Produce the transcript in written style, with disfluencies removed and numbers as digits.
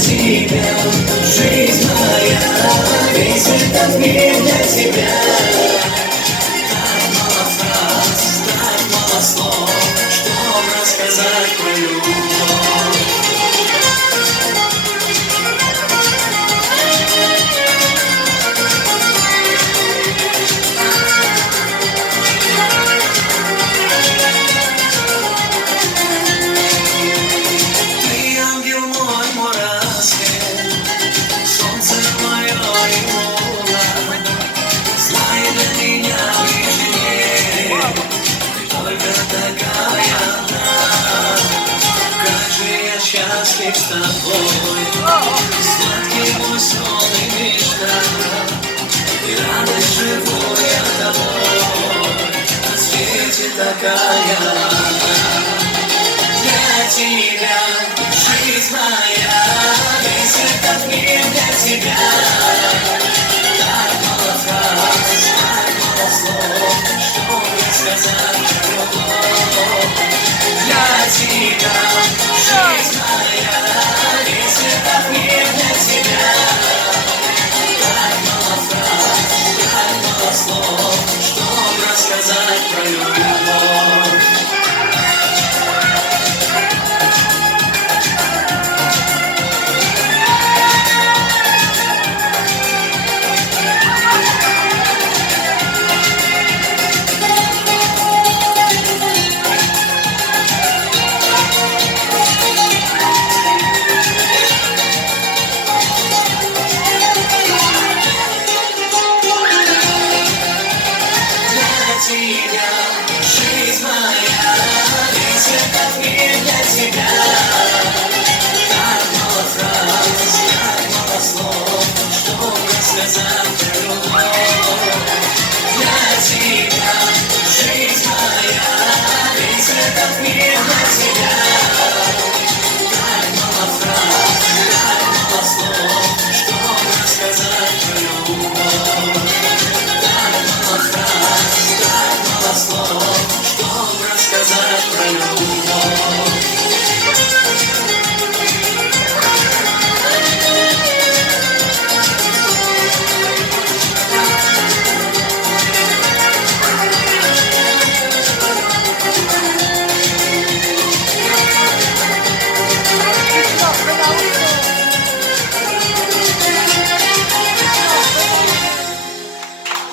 тебя, жизнь моя, весь этот мир для тебя. Так мало фраз, так мало слов, чтоб рассказать про любовь. Ты ангел мой, мой рассвет, солнце мое и луна. Знай, для меня ближе нет, ты только такая одна. Как же я счастлив с тобой, сладкий мой сон и мечта. И радость живу я тобой, на свете такая одна. Для тебя, жизнь моя, весь этот мир для тебя. Так мало фраз, так мало слов, чтоб рассказать про любовь. Для тебя, жизнь моя, весь этот мир для тебя. Так мало фраз, так мало слов, чтоб рассказать про любовь. Тебя, жизнь моя, весь этот мир для тебя. Так мало фраз, так мало слов, чтоб рассказать про любовь. Для тебя, жизнь моя, весь этот мир для тебя. Так мало фраз, так мало слов, чтоб рассказать про любовь. Так мало фраз, так мало слов, чтоб рассказать про любовь.